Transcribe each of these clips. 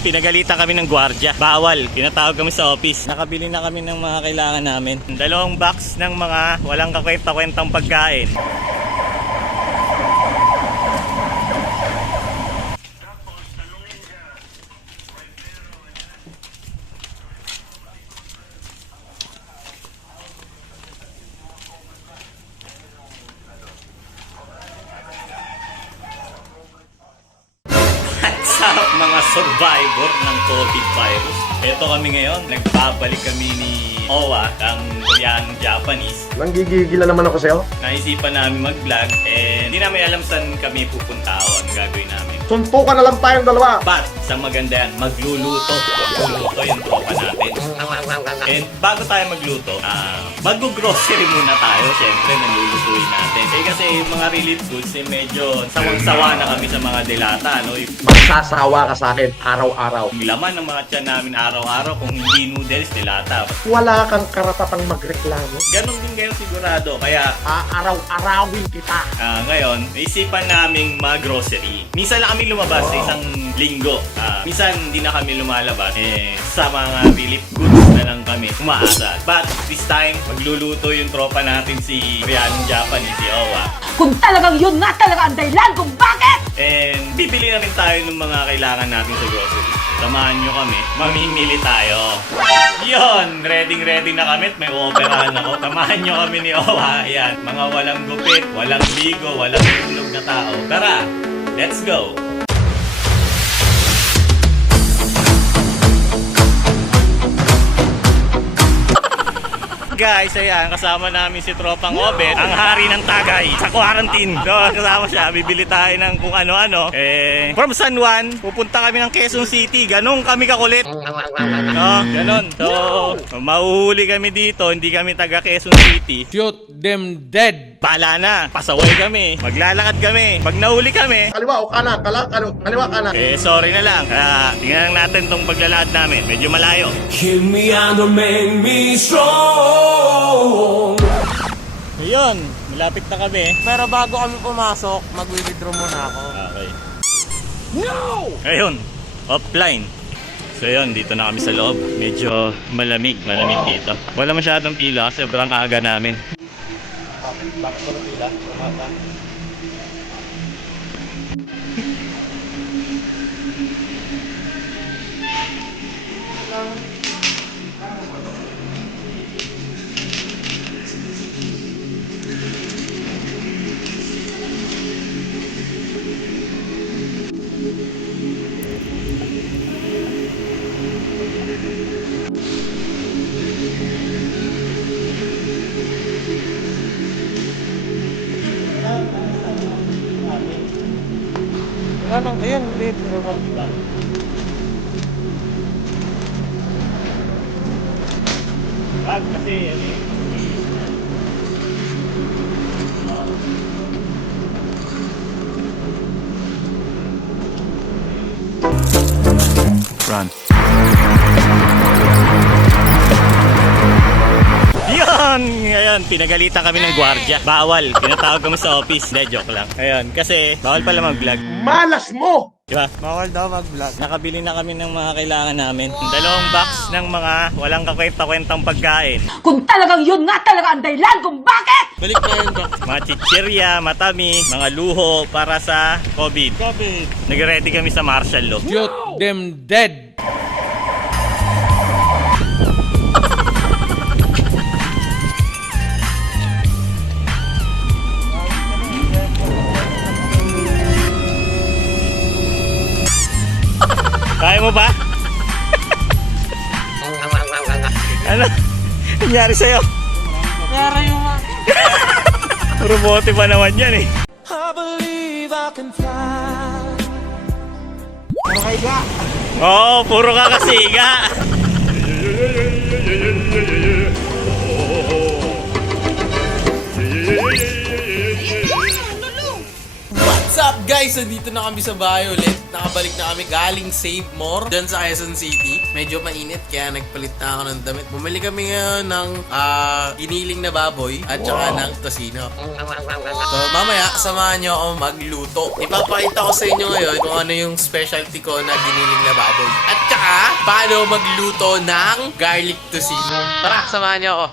Pinagalitan kami ng gwardiya. Bawal. Pinatawag kami sa office. Nakabili na kami ng mga kailangan namin. 2 box ng mga walang kakwenta-kwentang pagkain. Sa mga survivor ng COVID virus. Ito kami ngayon, nagbabalik kami ni Owa, ang Koreanong Japanese. Nanggigigila naman ako sa'yo. Naisipan namin mag-vlog and hindi namin alam saan kami pupunta o ano gagawin namin. Suntukan na lang tayong dalawa. But, isang maganda yan, magluluto. Magluluto yung tropa natin. And bago tayo magluto, mag-grocery muna tayo. Siyempre, nalulutuin natin. Kasi yung mga relief goods, medyo sawang-sawa na kami sa mga delata. No? Magsasawa ka sa akin araw-araw. Yung laman ng mga tiyan namin araw-araw, kung hindi noodles, delata. Wala kang karapatang magreklamo. Ganon din kayo sigurado. Kaya, Aaraw-arawin kita. ngayon, naisipan naming mag-grocery. Minsan lang kami lumabas sa isang linggo. Minsan hindi na kami lumalabas. Sa mga relief goods na lang kami umaasa. But this time, magluluto yung tropa natin si Koreanong Japanese, si Owa. Kung talagang yun nga talaga ang dahilan kung bakit! And bibili na rin tayo ng mga kailangan natin sa grocery. Samahan nyo kami, mamimili tayo. Yon, ready na kami at may operahan ako. Samahan nyo kami ni Owa. Ayan, mga walang gupit, walang bigo, walang tulog na tao. Tara, let's go! Guys, ayan, kasama namin si Tropang Obet, ang hari ng Tagay sa quarantine. So, kasama siya, bibili tayo ng kung ano-ano. From San Juan, pupunta kami ng Quezon City. Ganun kami kakulit. No, ganun. So, mahuhuli kami dito, hindi kami taga Quezon City. Shoot them dead. Pala na, pasaway kami, maglalakad kami. Pag nahuli kami, Kaliwa o kanan? Kaliwa kanan. sorry na lang. Tingnan natin tong paglalakad namin. Medyo malayo. Give me and make me strong. Ayun, malapit na kami. Pero bago kami pumasok, mag-withdraw muna ako. Okay. No! Ayun, offline. So yun, dito na kami sa loob. Medyo malamig dito. Wala masyadong pila kasi sobrang aga namin. Bakit wala pila? Kumata. Anong, ayan, ulit. Kasi yan eh. Run. Yun! Ngayon, pinagalitan kami ng gwardiya. Bawal. Pinatawag kami sa office. Hindi, joke lang. Ngayon, kasi bawal pala mag-vlog. Malas mo! Diba? Bawal daw mag-vlog. Nakabili na kami ng mga kailangan namin. 2 box ng mga walang kakwenta-kwentang pagkain. Kung talagang yun nga talaga ang dahilan kung bakit! Balik na yun ba? Mga chichirya, matami, mga luho para sa COVID. Nag-ready kami sa martial law. Shoot them dead. Kaya mo ba? Ano? Nangyari sa'yo? Yara yung mga... Robote pa naman yan eh. I believe I can fly. Oo, puro ka kasiga. What's up guys? Nandito na kami sa bahay ulit. Nakabalik na kami galing Save More dyan sa Quezon City. Medyo mainit kaya nagpalit na ako ng damit. Bumili kami ngayon ng giniling na baboy at saka ng tosino. So mamaya samahan nyo ako magluto. Ipapakita ko sa inyo ngayon kung ano yung specialty ko na giniling na baboy. At saka paano magluto ng garlic tosino. Tara, samahan nyo ako.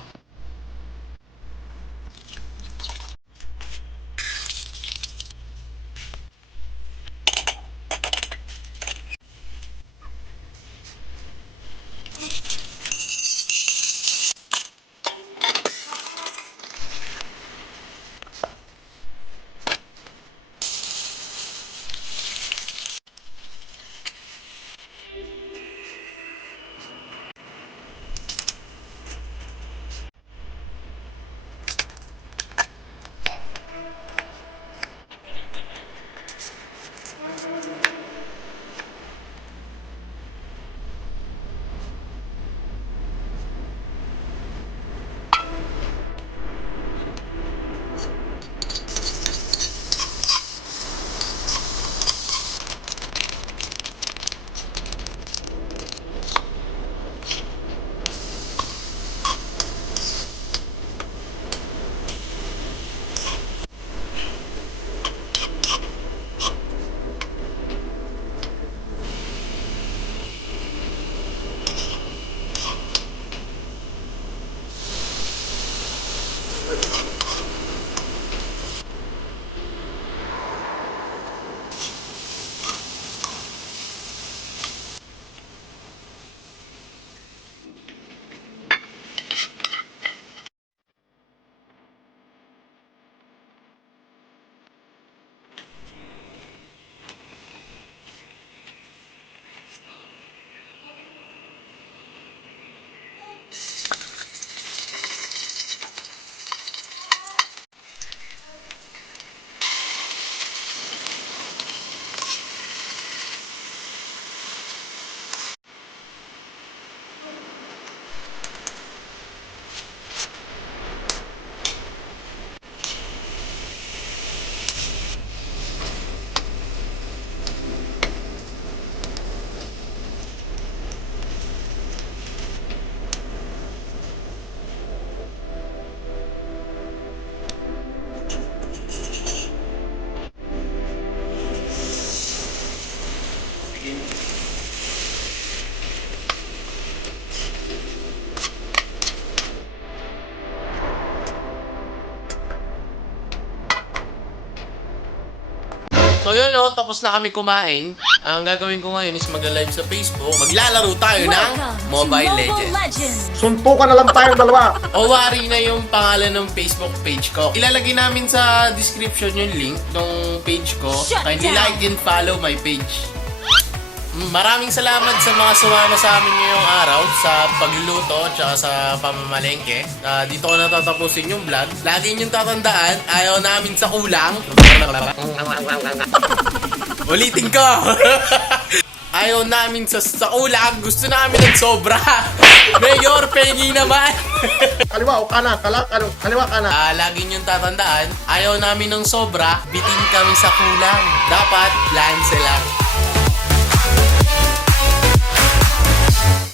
So yun tapos na kami kumain. Ang gagawin ko ngayon is mag-live sa Facebook. Maglalaro tayo ng Mobile Legends. Suntukan na lang tayong dalawa. Owari na yung pangalan ng Facebook page ko. Ilalagay namin sa description yung link ng page ko. Kindly like and follow my page. Maraming salamat sa mga sumama sa amin ngayong araw sa pagluluto at sa pamamalengke. Dito ko natatapusin yung vlog. Lagi niyong tatandaan, ayaw namin sa kulang. Ulitin ko! Ayaw namin sa kulang, gusto namin ng sobra. Mayor, pengi naman! Kaliwa o kanan? Kaliwa kanan. Lagi niyong tatandaan, ayaw namin ng sobra, bitin kami sa kulang. Dapat, lanse lang.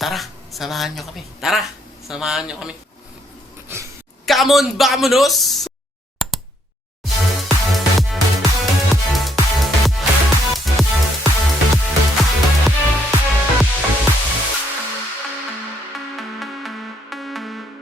Tara, samahan nyo kami. Tara, samahan nyo kami. Come on, vamonos!